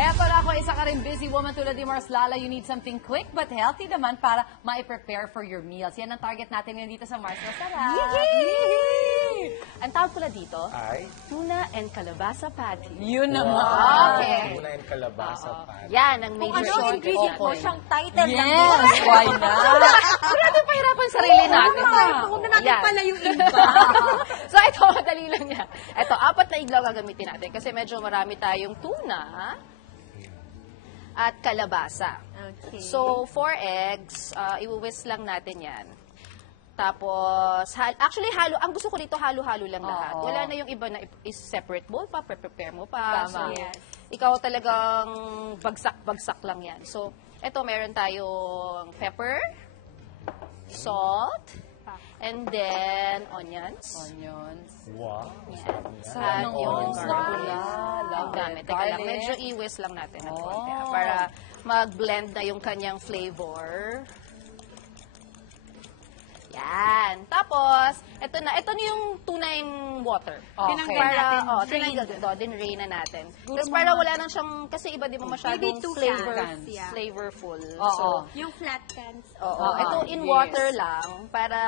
Eto na ako, isa ka rin busy woman tulad ni Mars Lala. You need something quick but healthy naman para ma-prepare for your meals. Yan ang target natin ngayon dito sa Mars Masarap. Ang tawag pala dito, Ay, Tuna and kalabasa patty. yun naman. Okay. muna yung kalabasa pa. Yan ang Kung major ano ang ingredient mo, Okay. siyang title lang Yes, doon. why not? Wala natin pahirapan sarili natin. Huwag na natin Yan. pala yung iba. So ito, madali lang yan. Ito, 4 na iglaw gagamitin natin kasi medyo marami tayong tuna at kalabasa. Okay. So, 4 eggs, i-whisk lang natin yan. Tapos, actually, ang gusto ko dito, halo-halo lang lahat. Oo. Wala na yung iba na is-separate bowl pa, prepare mo pa. Tama. So, Yes. ikaw talagang bagsak-bagsak lang yan. So, eto, meron tayong pepper, salt, and then onions. Onions. Wow. Yan. Sarap At ng yung onions. garlic. Love Gamit. it. Teka lang, Garlic. medyo i-whisk lang natin ng konti Oh. para mag-blend na yung kanyang flavor. Yan. Tapos, ito na yung tuna in water. Okay. Tinanggal natin. Dinrain na natin. Tapos para wala nang siyang, kasi iba di mo masyadong Maybe 2 cans. Yeah. flavorful. Oo. So, Yung flat cans. oo. Ito in yes. water lang para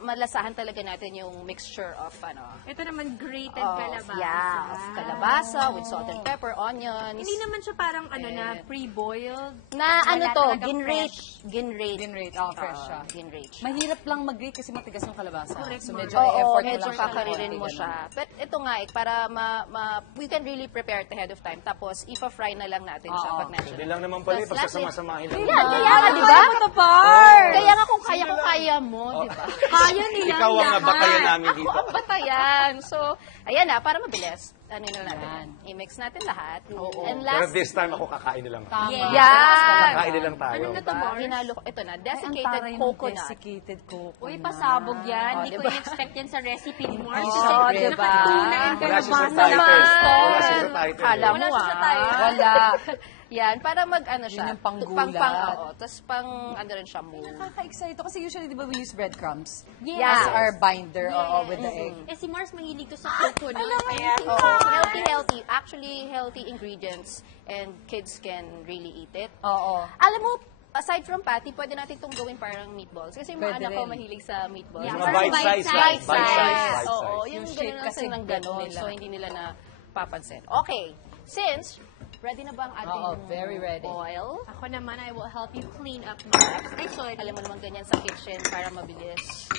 malasahan talaga natin yung mixture of Ito naman grated of, kalabasa. yeah, of kalabasa with salt and pepper, onions. Hindi naman siya parang na pre-boiled. Na ano Wala to, talagang ginrate. Ginrate. Oh, fresh siya. Ginrate. Mahirap lang mag-grate kasi matigas yung kalabasa. Correct, So ma'am. medyo Oo, effort mo medyo lang siya. kakaririn mo siya. But ito nga, para we can really prepare it ahead of time. Tapos, ipa-fry na lang natin siya Oo. pag nasa. Hindi lang naman pala, Tapos pagsasama-samahin lang. Kaya nga, di ba? Kaya nga kung kaya mo, di ba? Kaya nila Ikaw ang nabakayan namin dito. Ang batayan. So, ayan na, para mabilis. Ano na natin? I-mix natin lahat. And Pero last, this time ako kakain na lang. Tama. Yan. Kakain na lang tayo. Ano na to, diba? Mars? Hinalo ko. Ito na, Ang desiccated taray ng coconut. desiccated coconut. Uy, pasabog yan. Hindi diba? ko i-expect yan sa recipe ni Mars. Oo, Kasi diba? nakatuna and Wala siya sa kalabasa. titles. naman. Wala siya sa titles. Kala mo Wala siya sa titles. Wala. Yan, para mag-ano siya. Yun yung panggulat. Oo. Tapos ano rin siya, mo. Nakaka-excite ito kasi usually, di ba, we use breadcrumbs? Yes. As our binder, with the egg. Eh, si Mars mahilig to sa coconut. Oo, healthy. Actually, healthy ingredients and kids can really eat it. Oo. Alam mo, aside from patty, pwede natin itong gawin parang meatballs. Kasi yung mga Pwede anak ko rin. mahilig sa meatballs. Yeah, Mga parang bite size. bite-size. Bite size. Oo, yung Yung shape ganun kasi kasi ng ganun ganon. nila. So, hindi nila na papansin. Okay. Since, ready na ba ang ating Oo, very ready. oil? Ako naman, I will help you clean up, Mars. Ay, sorry. Alam mo naman ganyan sa kitchen para mabilis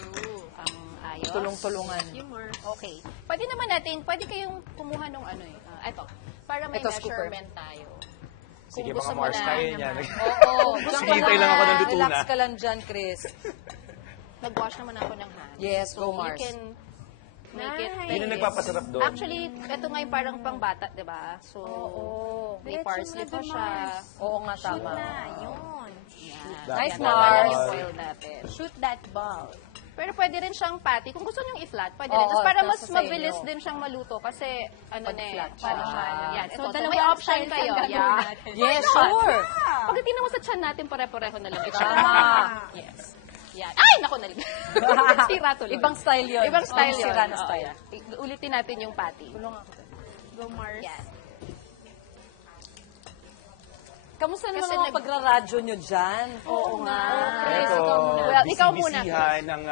ang ayos. Tulong-tulungan. Yung Mars. Okay. Pwede naman natin, pwede kayong kumuha nung ito, para may Ito, scooper. measurement tayo. Sige, Kung gusto mga mo Mars, na kaya naman. niya. Oo. Hintay lang ako ng luto Relax na. ka lang dyan, Chris. Nag-wash naman ako ng hands. Yes, so go, Mars. You can make it. Nice. Yun ang nagpapasarap doon. Actually, ito nga yung parang pangbata, di ba? So, may Diretso parsley na pa doon, siya. Mars. Oo nga, tama. Yun. Yan. Nice, Yan Mars. naman yung oil natin. Shoot that ball. Pero pwede rin siyang patty. Kung gusto nyo i-flat, pwede rin. Oo, Tapos para ito mas sa mabilis inyo. din siyang maluto kasi Pag flat siya. paano siya. Yan, So, ito. So, dalawang may option styles kayo. ang gagawin Yeah. natin. Yes, sure. Pagdating naman sa tiyan natin, pare-pareho na lang. Tama. Yes. Yan. Ay, naku, nalig. Sira tuloy. Ibang style yun. Ibang style yun. Sira na Oo, style. yan. Ulitin natin yung patty. Tulong ako. Go, Mars. Yan. Kamusta naman Kasi ang pagraradyo nyo dyan? Oo nga. Ito, Well, ikaw muna. busy-busyhan ng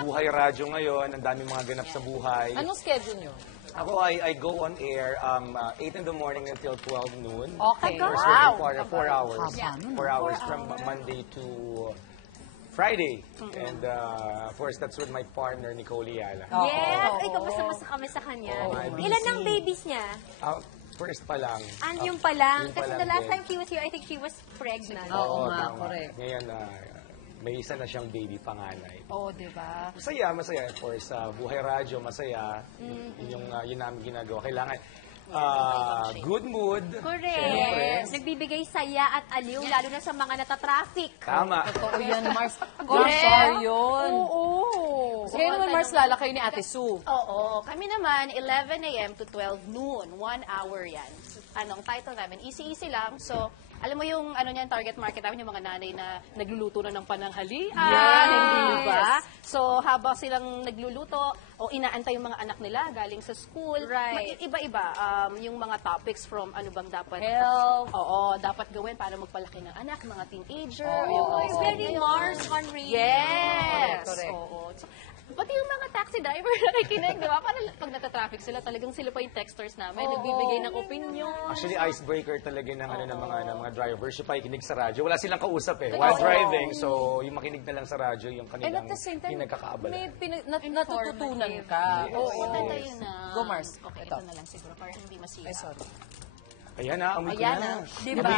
buhay radyo ngayon. Ang daming mga ganap sa buhay. Anong schedule nyo? Ako, I go on air 8 in the morning until 12 noon. Okay. First Wow. working for 4 hours. Haba nun. 4 hours from Monday to Friday. And of course, that's with my partner, Nicole Yala. Yes! Ay, kamusta kami sa kanya. Oo, Ilan busy. ang babies niya? First pa lang. Yung pa lang. Yung pa Kasi lang the last din. time she was here, I think she was pregnant. Oo nga, tama. correct. Ngayon, may isa na siyang baby panganay. Oo, di ba? Masaya. Of course, buhay radyo, masaya. Yun namin ginagawa. Kailangan good mood. Correct. Siyempre. Nagbibigay saya at aliw, lalo na sa mga natatraffic. Tama. Totoo yan, Mars. Correct. Sorry yun. Oo. Kaya naman, Mars, lala kayo ni Ate Sue. Oo. Kami naman, 11 a.m. to 12 noon. 1 hour yan. Anong title namin? Easy-easy lang. So, Alam mo yung ano niyan, target market namin, yung mga nanay na nagluluto na ng pananghalian, Yes! hindi ba? So, habang silang nagluluto o inaantay yung mga anak nila galing sa school, Right. iba-iba yung mga topics from ano bang dapat Health. Oo, dapat gawin para magpalaki ng anak, mga teenager. Oo. yung Very Mars on radio. Yes! Correct. Oo. So, pati yung mga taxi driver nakikinig, di ba? Para pag natatraffic sila, talagang sila pa yung texters namin, nagbibigay ng opinion. Actually, icebreaker talaga ng, ng mga drivers. Yung pakikinig sa radyo. Wala silang kausap eh. While driving, so yung makinig na lang sa radyo, yung And kanilang at the same time, pinagkakaabala. may natututunan ka. Yes. Oo. Tayo na. Go, Mars. Okay, Ito. ito na lang siguro para hindi masira. Ay, sorry. Ayan na, amoy ko Ayan na. na. Diba?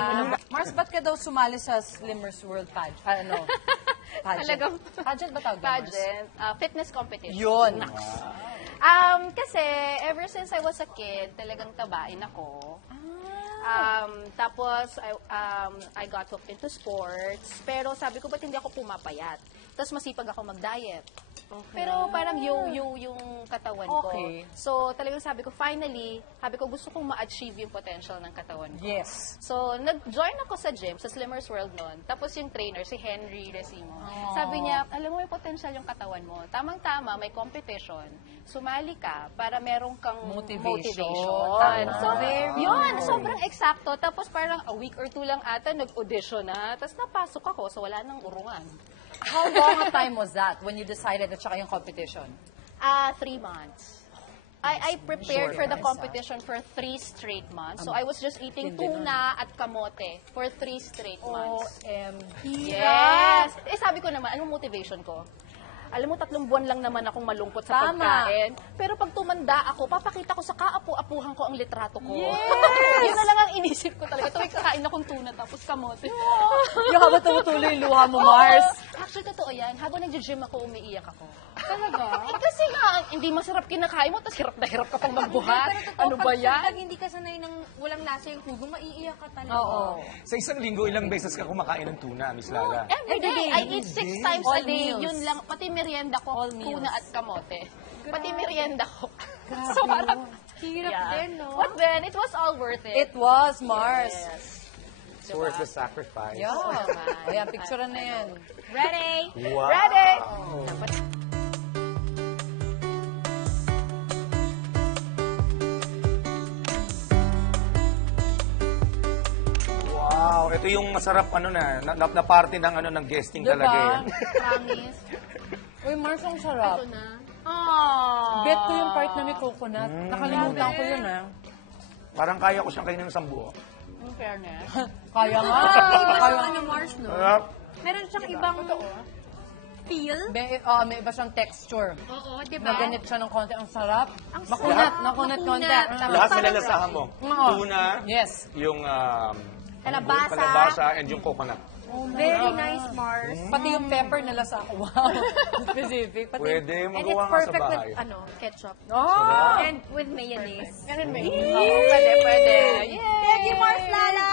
Mars, ba't ka daw sumali sa Slimmers World Pageant? Pageant. Talagang- Pageant ba tawag yan, Mars? Pageant, fitness competition. Yun. Kasi ever since I was a kid, talagang tabain ako. Tapos, I got hooked into sports. Pero sabi ko, ba't hindi ako pumapayat? Tapos masipag ako mag-diet. Pero parang yung katawan ko. Okay. So, talagang sabi ko, finally, sabi ko, gusto kong ma-achieve yung potential ng katawan ko. Yes. So, nag-join ako sa gym, sa Slimmers World noon. Tapos yung trainer, si Henry Resimo, sabi niya, alam mo, may potential yung katawan mo. Tamang-tama, may competition. Sumali ka para meron kang Motivation. motivation. Tama. So, yun, sobrang eksakto. Tapos parang a week or two lang ata, nag-audition na. Tapos napasok ako, so wala nang urungan. How long a time was that when you decided at saka yung competition? 3 months. I prepared Short for the months, competition for 3 straight months. So I was just eating tuna at kamote for 3 straight months. OMG. Yes! Sabi ko naman, anong motivation ko? Alam mo, 3 buwan lang naman akong malungkot sa Tama. pagkain. Pero pag tumanda ako, papakita ko sa kaapu-apuhan ko ang litrato ko. Yes! Yun na lang ang inisip ko talaga. Tuwing kakain akong tuna tapos kamote. Yung habang tumutuloy yung luha mo, Mars. Actually, totoo yan. Habang nag-gym ako, umiiyak ako. Talaga? Kasi nga, hindi masarap kinakain mo, tapos hirap na hirap ka pang magbuhat. Pero totoo, Ano ba yan? Pag hindi ka sanay ng walang lasa yung hugo, maiiyak ka talaga. Oo. Sa isang linggo, ilang beses ka kumakain ng tuna, Miss Lala? Every day. I eat 6 times All a day. meals. Yun lang. Pati merienda ko, All meals. tuna at kamote. Pati merienda ko. So parang, Hirap din, no? But then, it was all worth it. It was, Mars. Yes. It's worth the sacrifice. Yeah. naman. Ayan, picturean na yan. Ready? Wow! Ready? Wow! Ito yung masarap na party ng ng guesting Diba? talaga yan. Promise. Uy, Mars, ang sarap. Ito na. Aww. Bet ko yung part na may coconut. Nakalimutan ko yun, ah. Parang kaya ko siyang kainin ng isang buo. In fairness. Kaya nga. Iba Kaya. siyang ano, Mars, no? Sarap. Meron siyang ibang feel. May iba siyang texture. Oo, di ba? Maganit siya ng konti. Ang sarap. Ang Makunat. sarap. Makunat konti. Makunat. Mm. Tapos Lahat parang malalasahan mo. Oo. Tuna, Yes. yung Kalabasa. and yung coconut. Very nice, Mars. Pati yung pepper na lasa ko. Wow. Specific. Pati Pwede, And it's magawa nga sa perfect bahay. with, ketchup. Oh! And with mayonnaise. Ganun ba? Oo, pwede, pwede. Yay! Thank you, Mars Lala!